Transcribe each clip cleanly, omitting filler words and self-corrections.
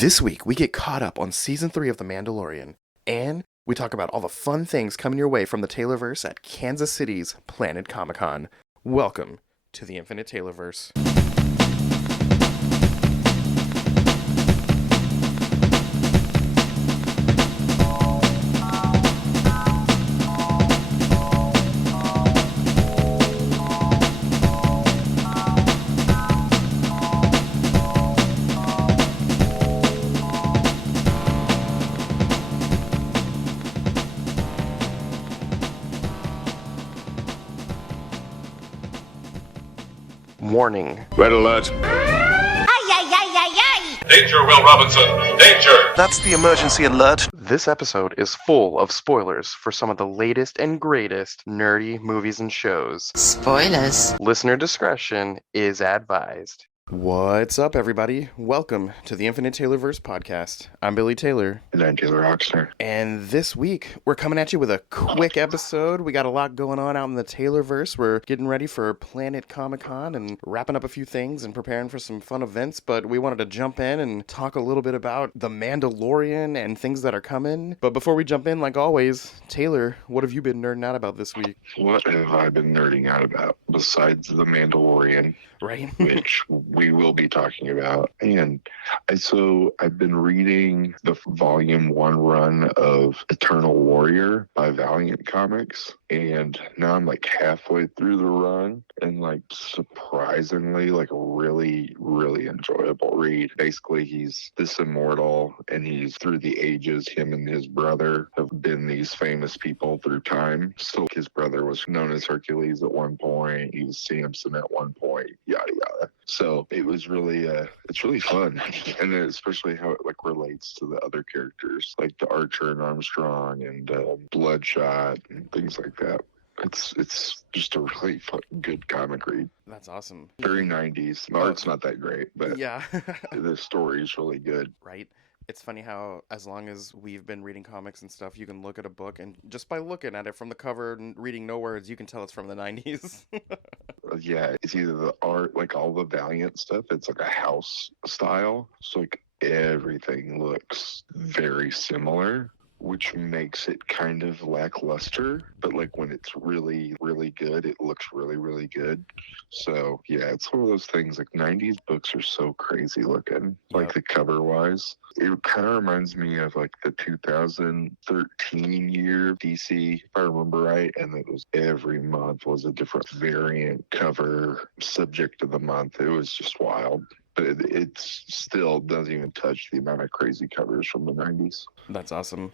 This week, we get caught up on Season 3 of The Mandalorian, and we talk about all the fun things coming your way from the Taylorverse at Kansas City's Planet Comic-Con. Welcome to the Infinite Taylorverse. Warning. Red alert. Ay, ay, ay, ay, ay! Danger, Will Robinson. Danger. That's the emergency alert. This episode is full of spoilers for some of the latest and greatest nerdy movies and shows. Spoilers. Listener discretion is advised. What's up, everybody? Welcome to the Infinite Taylorverse podcast. I'm Billy Taylor. And I'm Taylor Oxner. And this week, we're coming at you with a quick episode. We got a lot going on out in the Taylorverse. We're getting ready for Planet Comic-Con and wrapping up a few things and preparing for some fun events. But we wanted to jump in and talk a little bit about The Mandalorian and things that are coming. But before we jump in, like always, Taylor, what have you been nerding out about this week? What have I been nerding out about besides The Mandalorian? Right? Which we will be talking about. And I've been reading the volume 1 run of Eternal Warrior by Valiant Comics. And now I'm like halfway through the run and like surprisingly like a really, really enjoyable read. Basically, he's this immortal and he's through the ages, him and his brother have been these famous people through time. So his brother was known as Hercules at one point. He was Samson at one point, yada, yada. So it was really, it's really fun. And then especially how it like relates to the other characters like the Archer and Armstrong and Bloodshot and things like that. It's just a really fun, good comic read. That's awesome. Very 90s. The art's not that great, but yeah. the story is really good. Right? It's funny how as long as we've been reading comics and stuff, you can look at a book and just by looking at it from the cover and reading no words, you can tell it's from the 90s. Yeah, it's either the art, like all the Valiant stuff, it's like a house style. So like everything looks very similar, which makes it kind of lackluster. But like when it's really, really good, it looks really, really good. So yeah, it's one of those things like 90s books are so crazy looking, like the cover wise. It kind of reminds me of like the 2013 year DC, if I remember right. And it was every month was a different variant cover subject of the month. It was just wild. But it still doesn't even touch the amount of crazy covers from the 90s. That's awesome.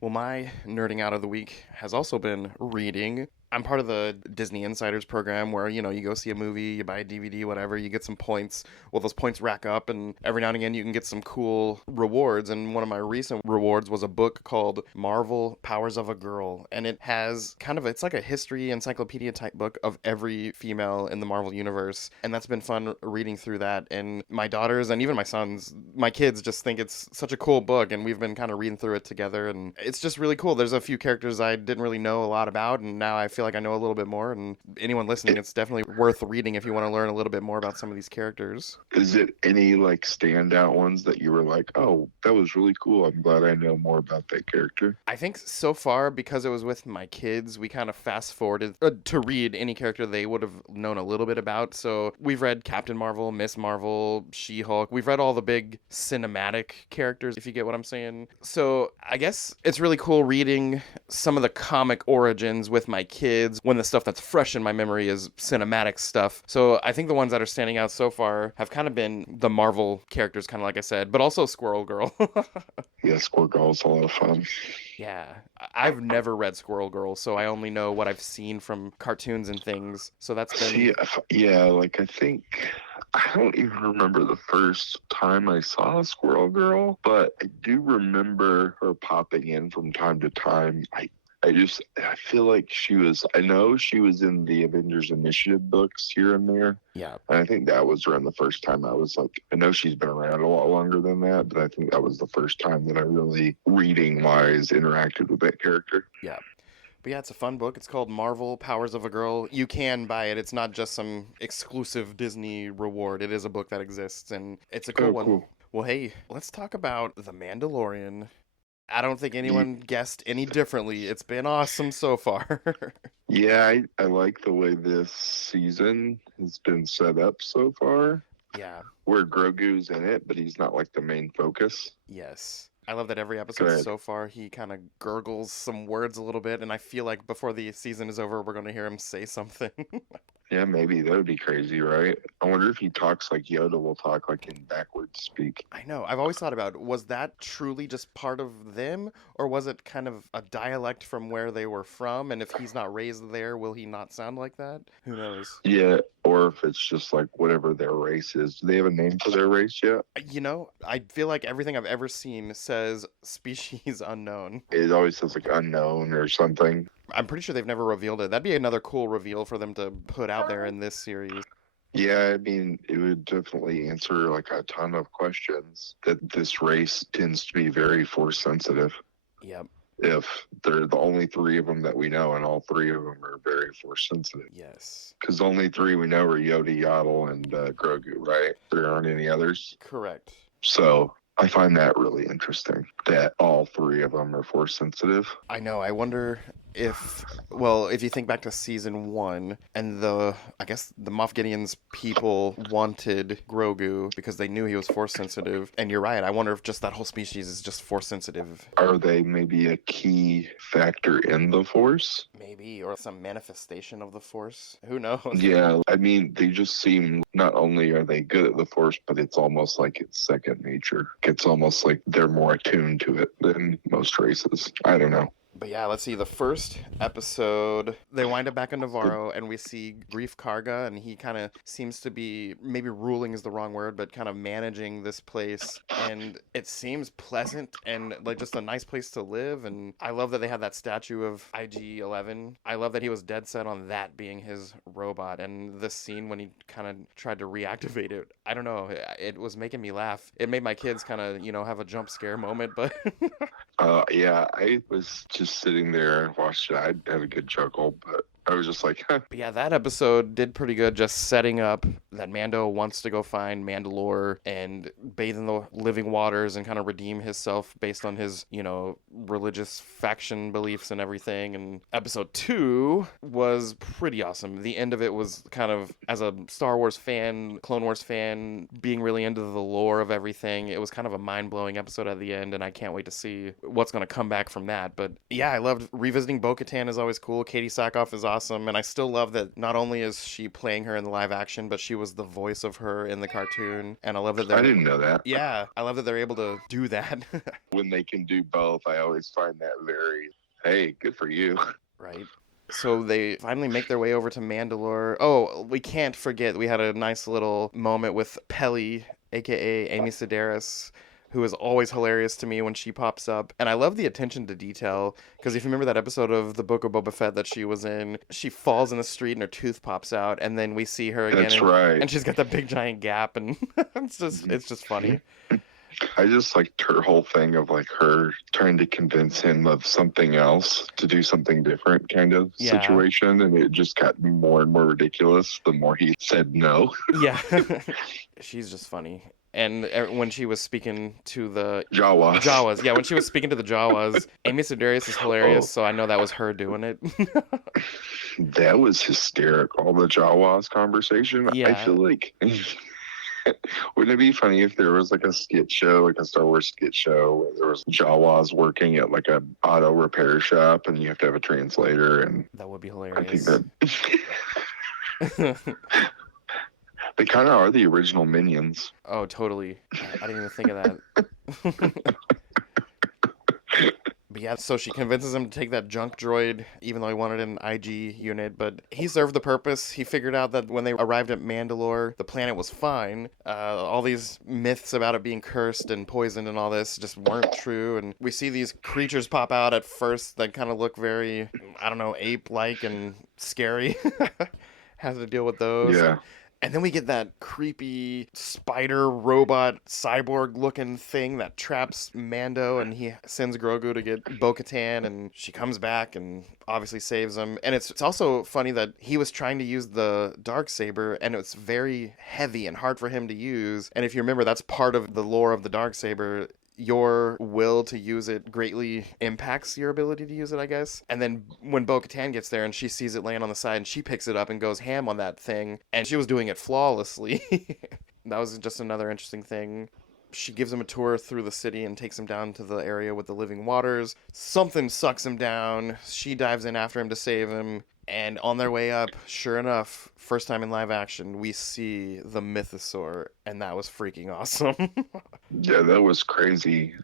Well, my nerding out of the week has also been reading. I'm part of the Disney Insiders program where, you go see a movie, you buy a DVD, whatever, you get some points. Well, those points rack up, and every now and again you can get some cool rewards. And one of my recent rewards was a book called Marvel Powers of a Girl. And it has it's like a history encyclopedia type book of every female in the Marvel universe. And that's been fun reading through that. And my daughters and even my sons, my kids just think it's such a cool book. And we've been kind of reading through it together. And it's just really cool. There's a few characters I didn't really know a lot about. And now I feel like I know a little bit more, and anyone listening, it's definitely worth reading if you want to learn a little bit more about some of these characters. Is it any like standout ones that you were like, oh, that was really cool, I'm glad I know more about that character? I think so far, because it was with my kids, we kind of fast forwarded to read any character they would have known a little bit about. So we've read Captain Marvel, Miss Marvel, She-Hulk. We've read all the big cinematic characters, if you get what I'm saying. So I guess it's really cool reading some of the comic origins with my kids when the stuff that's fresh in my memory is cinematic stuff. So I think the ones that are standing out so far have kind of been the Marvel characters, kind of like I said, but also Squirrel Girl. Yeah, Squirrel Girl's a lot of fun. Yeah, I've never read Squirrel Girl, so I only know what I've seen from cartoons and things. So that's been... Yeah, like I don't even remember the first time I saw Squirrel Girl, but I do remember her popping in from time to time. I feel like I know she was in the Avengers Initiative books here and there. Yeah. And I think that was around the first time I was like, I know she's been around a lot longer than that, but I think that was the first time that I really, reading-wise, interacted with that character. Yeah. But yeah, it's a fun book. It's called Marvel Powers of a Girl. You can buy it. It's not just some exclusive Disney reward. It is a book that exists, and it's a cool one. Cool. Well, hey, let's talk about The Mandalorian. I don't think anyone guessed any differently. It's been awesome so far. Yeah, I like the way this season has been set up so far, Yeah, where Grogu's in it, but he's not like the main focus. yes. I love that every Go episode ahead. so far he kind of gurgles some words a little bit, and I feel like before the season is over, we're going to hear him say something. Yeah, maybe that would be crazy, right? I wonder if he talks like Yoda will talk, like in backwards speak. I know. I've always thought about, was that truly just part of them, or was it kind of a dialect from where they were from? And if he's not raised there, will he not sound like that? Who knows? Yeah, or if it's just like whatever their race is. Do they have a name for their race yet? I feel like everything I've ever seen says species unknown. It always says like unknown or something. I'm pretty sure they've never revealed it. That'd be another cool reveal for them to put out there in this series. Yeah, I mean, it would definitely answer like a ton of questions that this race tends to be very force sensitive. Yep. If they're the only three of them that we know, and all three of them are very force sensitive. Yes. Because the only three we know are Yoda, Yaddle, and Grogu, right? There aren't any others. Correct. So I find that really interesting that all three of them are force sensitive. I know. I wonder if you think back to season 1, and I guess the Moff Gideon's people wanted Grogu because they knew he was force sensitive. And you're right. I wonder if just that whole species is just force sensitive. Are they maybe a key factor in the force? Maybe, or some manifestation of the force. Who knows? Yeah, I mean, they just seem, not only are they good at the force, but it's almost like it's second nature. It's almost like they're more attuned to it than most races. I don't know. But yeah, let's see. The first episode, they wind up back in Navarro, and we see Grief Karga, and he kind of seems to be, maybe ruling is the wrong word, but kind of managing this place. And it seems pleasant and like just a nice place to live. And I love that they have that statue of IG-11. I love that he was dead set on that being his robot. And this scene when he kind of tried to reactivate it, I don't know, it was making me laugh. It made my kids kind of, have a jump scare moment, but... Yeah, I was just sitting there and watched it. I had a good chuckle, but I was just like, huh. But yeah, that episode did pretty good, just setting up that Mando wants to go find Mandalore and bathe in the living waters and kind of redeem himself based on his, religious faction beliefs and everything. And episode 2 was pretty awesome. The end of it was kind of, as a Star Wars fan, Clone Wars fan, being really into the lore of everything. It was kind of a mind-blowing episode at the end, and I can't wait to see what's going to come back from that. But yeah, I loved revisiting Bo-Katan is always cool. Katie Sackhoff is awesome, and I still love that not only is she playing her in the live action, but she was the voice of her in the cartoon. And I love that I didn't know that. Yeah, I love that they're able to do that. When they can do both, I always find that very, hey, good for you. Right. So they finally make their way over to Mandalore. Oh, we can't forget, we had a nice little moment with Pelly, aka Amy Sedaris, who is always hilarious to me when she pops up. And I love the attention to detail, because if you remember that episode of The Book of Boba Fett that she was in, she falls in the street and her tooth pops out, and then we see her again. That's right. And she's got that big giant gap, and it's just funny. I just liked her whole thing of like her trying to convince him of something else to do something different kind of situation. And it just got more and more ridiculous the more he said no. Yeah. She's just funny. And when she was speaking to the Jawas. Yeah, when she was speaking to the Jawas, Amy Sedaris is hilarious, so I know that was her doing it. That was hysterical, the Jawas conversation. Yeah. I feel like... Wouldn't it be funny if there was like a skit show, like a Star Wars skit show, where there was Jawas working at like a auto repair shop, and you have to have a translator? And that would be I hilarious. think that they kind of are the original Minions. Oh, totally. I didn't even think of that. But yeah, so she convinces him to take that junk droid, even though he wanted an IG unit. But he served the purpose. He figured out that when they arrived at Mandalore, the planet was fine. All these myths about it being cursed and poisoned and all this just weren't true. And we see these creatures pop out at first that kind of look very, I don't know, ape-like and scary. Has to deal with those. Yeah. And then we get that creepy spider robot cyborg looking thing that traps Mando, and he sends Grogu to get Bo-Katan, and she comes back and obviously saves him. And it's also funny that he was trying to use the Darksaber, and it's very heavy and hard for him to use. And if you remember, that's part of the lore of the Darksaber. Your will to use it greatly impacts your ability to use it, I guess. And then when Bo-Katan gets there and she sees it laying on the side and she picks it up and goes ham on that thing, and she was doing it flawlessly. That was just another interesting thing. She gives him a tour through the city and takes him down to the area with the living waters. Something sucks him down. She dives in after him to save him. And on their way up, sure enough, first time in live action, we see the Mythosaur, and that was freaking awesome. Yeah, that was crazy.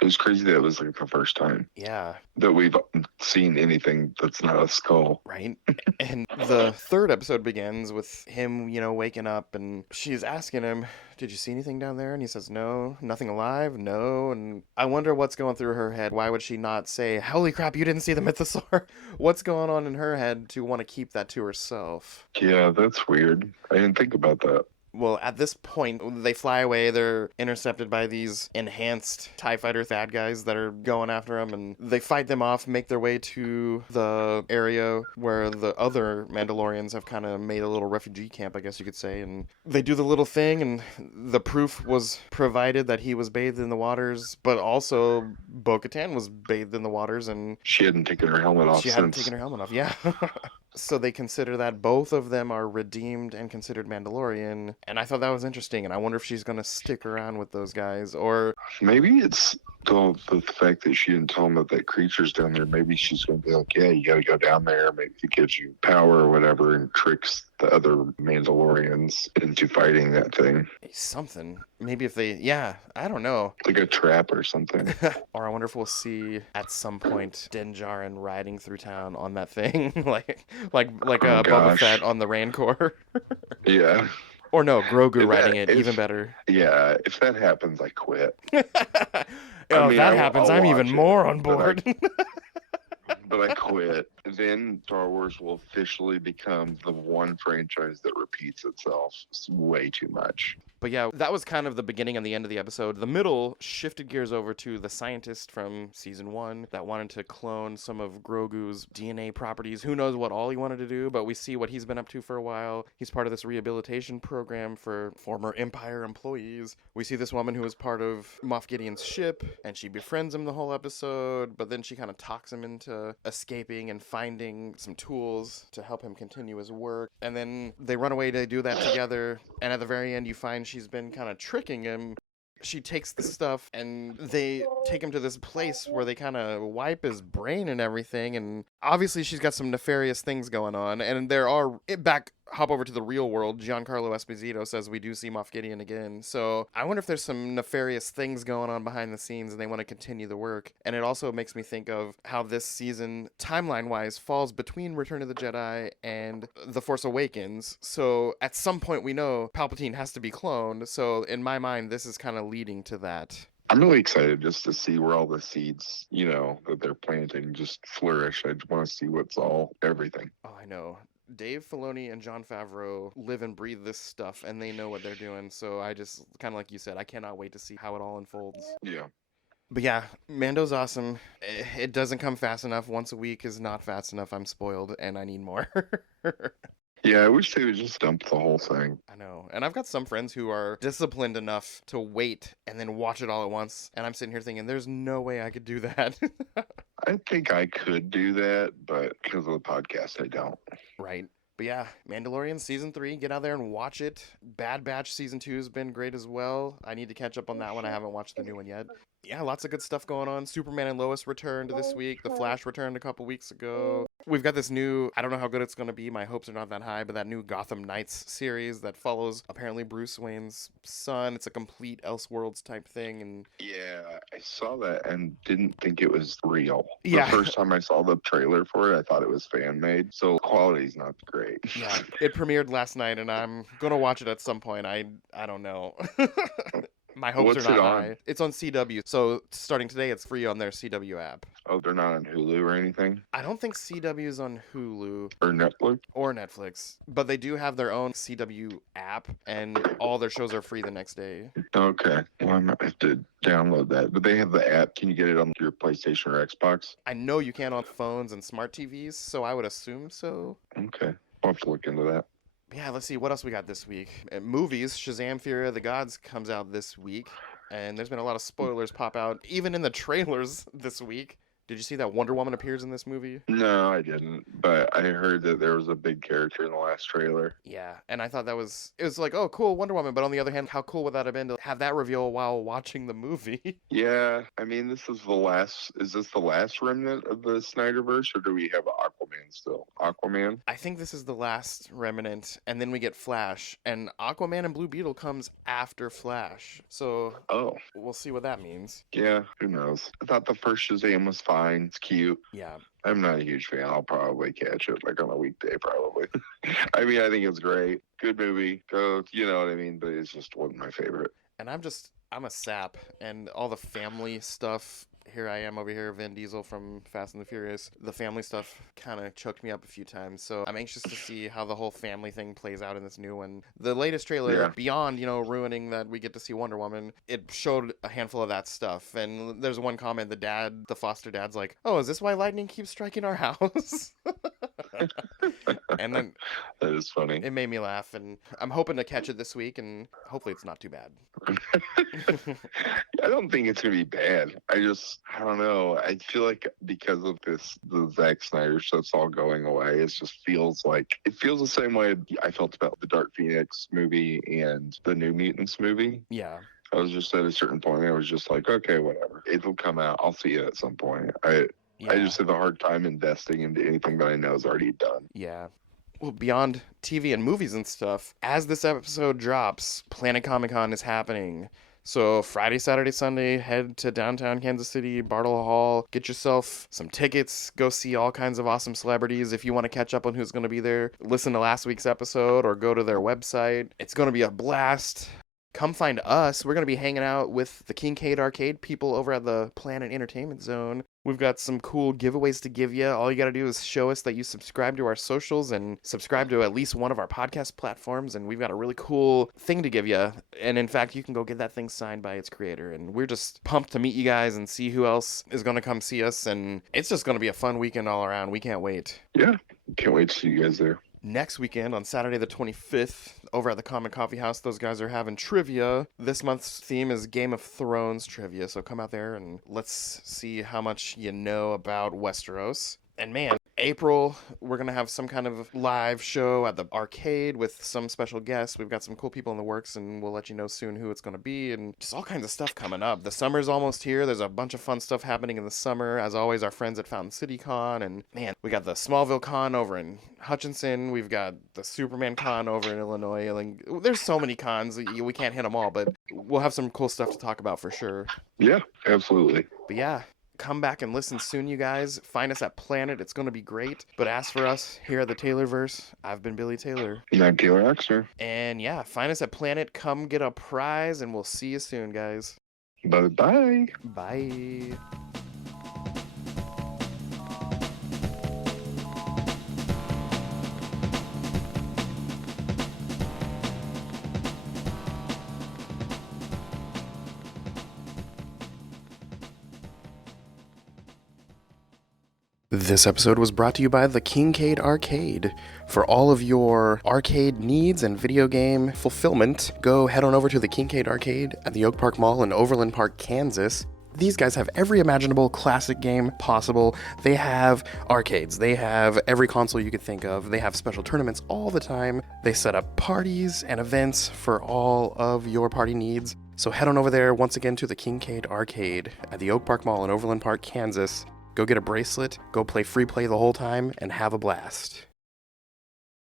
It was crazy that it was like the first time Yeah, that we've seen anything that's not a skull. right? And the third episode begins with him, waking up, and she's asking him, "Did you see anything down there?" And he says, "No, nothing alive, no." And I wonder what's going through her head. Why would she not say, "Holy crap, you didn't see the Mythosaur"? What's going on in her head to want to keep that to herself? Yeah, that's weird. I didn't think about that. Well, at this point, they fly away. They're intercepted by these enhanced TIE fighter bad guys that are going after them, and they fight them off, make their way to the area where the other Mandalorians have kind of made a little refugee camp, I guess you could say, and they do the little thing, and the proof was provided that he was bathed in the waters, but also Bo-Katan was bathed in the waters, and She hadn't taken her helmet off she hadn't since. taken her helmet off, yeah. So they consider that both of them are redeemed and considered Mandalorian. And I thought that was interesting. And I wonder if she's going to stick around with those guys or... Maybe it's the fact that she didn't tell him that creature's down there. Maybe she's going to be like, yeah, you got to go down there. Maybe it gives you power or whatever and tricks the other Mandalorians into fighting that thing. Something. Maybe if they... Yeah, I don't know. Like a trap or something. Or I wonder if we'll see at some point Din Djarin riding through town on that thing. like Boba gosh. Fett on the Rancor. Yeah. Or no, Grogu If riding that- it. Even if- better. Yeah, if that happens, I quit. If that happens, I'll I'm even watch it, more on but I- board. But I quit. Then Star Wars will officially become the one franchise that repeats itself way too much. But yeah, that was kind of the beginning and the end of the episode. The middle shifted gears over to the scientist from season 1 that wanted to clone some of Grogu's DNA properties. Who knows what all he wanted to do, but we see what he's been up to for a while. He's part of this rehabilitation program for former Empire employees. We see this woman who is part of Moff Gideon's ship, and she befriends him the whole episode, but then she kind of talks him into escaping and finding some tools to help him continue his work. And then they run away to do that together, and at the very end you find she's been kind of tricking him. She takes the stuff and they take him to this place where they kind of wipe his brain and everything, and obviously she's got some nefarious things going on. And there are hop over to the real world. Giancarlo Esposito says we do see Moff Gideon again, so I wonder if there's some nefarious things going on behind the scenes and they want to continue the work. And it also makes me think of how this season, timeline wise, falls between Return of the Jedi and The Force Awakens. So at some point we know Palpatine has to be cloned, so in my mind this is kind of leading to that. I'm really excited just to see where all the seeds, that they're planting just flourish. I just want to see everything. Oh, I know. Dave Filoni and Jon Favreau live and breathe this stuff, and they know what they're doing. So I just, kind of like you said, I cannot wait to see how it all unfolds. Yeah. But yeah, Mando's awesome. It doesn't come fast enough. Once a week is not fast enough. I'm spoiled, and I need more. Yeah, I wish they would just dump the whole thing. I know. And I've got some friends who are disciplined enough to wait and then watch it all at once. And I'm sitting here thinking, there's no way I could do that. I think I could do that, but because of the podcast, I don't. Right. But yeah, Mandalorian Season 3, get out there and watch it. Bad Batch Season 2 has been great as well. I need to catch up on that one. I haven't watched the new one yet. Yeah, lots of good stuff going on. Superman and Lois returned this week. The Flash returned a couple weeks ago. We've got this new, I don't know how good it's going to be. My hopes are not that high, but that new Gotham Knights series that follows apparently Bruce Wayne's son. It's a complete Elseworlds type thing. And Yeah, I saw that and didn't think it was real. Yeah. The first time I saw the trailer for it, I thought it was fan-made, so quality's not great. yeah, it premiered last night, and I'm going to watch it at some point. I don't know. My hopes What's are not it on? high. It's on CW, so starting today, it's free on their CW app. Oh, they're not on Hulu or anything? I don't think CW is on Hulu Or Netflix? or Netflix, but they do have their own CW app, and all their shows are free the next day. Okay. Well, I might have to download that. But they have the app. Can you get it on your PlayStation or Xbox? I know you can on phones and smart TVs, so I would assume so. Okay. I'll have to look into that. Yeah, let's see what else we got this week. Movies, Shazam: Fury of the Gods comes out this week, and there's been a lot of spoilers pop out, even in the trailers this week. Did you see that Wonder Woman appears in this movie? No, I didn't. But I heard that there was a big character in the last trailer. Yeah, and I thought it was like, oh, cool, Wonder Woman, but on the other hand, how cool would that have been to have that reveal while watching the movie? Yeah, I mean, is this the last remnant of the Snyderverse, or do we have Aquaman still? Aquaman? I think this is the last remnant, and then we get Flash, and Aquaman and Blue Beetle comes after Flash, so Oh, we'll see what that means. yeah, who knows? I thought the first Shazam was fine. It's cute. Yeah. I'm not a huge fan. I'll probably catch it like on a weekday, probably. I mean, I think it's great. Good movie. Go, you know what I mean? But it's just wasn't my favorite. And I'm a sap, and all the family stuff. Here I am over here, Vin Diesel from Fast and the Furious. The family stuff kind of choked me up a few times, so I'm anxious to see how the whole family thing plays out in this new one. The latest trailer, beyond, ruining that we get to see Wonder Woman, it showed a handful of that stuff. And there's one comment, the foster dad's like, oh, is this why lightning keeps striking our house? And then that is funny. It made me laugh, and I'm hoping to catch it this week, and hopefully it's not too bad. I don't think it's gonna be bad. I don't know. I feel like because of the Zack Snyder stuff's all going away. It feels the same way I felt about the Dark Phoenix movie and the New Mutants movie. Yeah. I was just at a certain point. I was just like, okay, whatever. It'll come out. I'll see it at some point. I just have a hard time investing into anything that I know is already done. Yeah. Well, beyond TV and movies and stuff, as this episode drops, Planet Comic-Con is happening. So Friday, Saturday, Sunday, head to downtown Kansas City, Bartle Hall, get yourself some tickets, go see all kinds of awesome celebrities. If you want to catch up on who's going to be there, listen to last week's episode or go to their website. It's going to be a blast. Come find us. We're going to be hanging out with the Kincaid Arcade people over at the Planet Entertainment Zone. We've got some cool giveaways to give you. All you got to do is show us that you subscribe to our socials and subscribe to at least one of our podcast platforms, and we've got a really cool thing to give you. And in fact, you can go get that thing signed by its creator. And we're just pumped to meet you guys and see who else is going to come see us. And it's just going to be a fun weekend all around. We can't wait. Yeah, can't wait to see you guys there. Next weekend, on Saturday the 25th, over at the Common Coffee House, those guys are having trivia. This month's theme is Game of Thrones trivia, so come out there and let's see how much you know about Westeros. And man, April, we're going to have some kind of live show at the arcade with some special guests. We've got some cool people in the works, and we'll let you know soon who it's going to be, and just all kinds of stuff coming up. The summer's almost here. There's a bunch of fun stuff happening in the summer. As always, our friends at Fountain City Con, and man, we got the Smallville Con over in Hutchinson. We've got the Superman Con over in Illinois. Like, there's so many cons. We can't hit them all, but we'll have some cool stuff to talk about for sure. Yeah, absolutely. But yeah, come back and listen soon, you guys. Find us at Planet. It's going to be great. But as for us here at the Taylorverse, I've been Billy Taylor. And I'm Taylor Oxner. And yeah, find us at Planet. Come get a prize, and we'll see you soon, guys. Bye-bye. Bye. This episode was brought to you by the Kincaid Arcade. For all of your arcade needs and video game fulfillment, go head on over to the Kincaid Arcade at the Oak Park Mall in Overland Park, Kansas. These guys have every imaginable classic game possible. They have arcades. They have every console you could think of. They have special tournaments all the time. They set up parties and events for all of your party needs. So head on over there once again to the Kincaid Arcade at the Oak Park Mall in Overland Park, Kansas. Go get a bracelet, go play free play the whole time, and have a blast.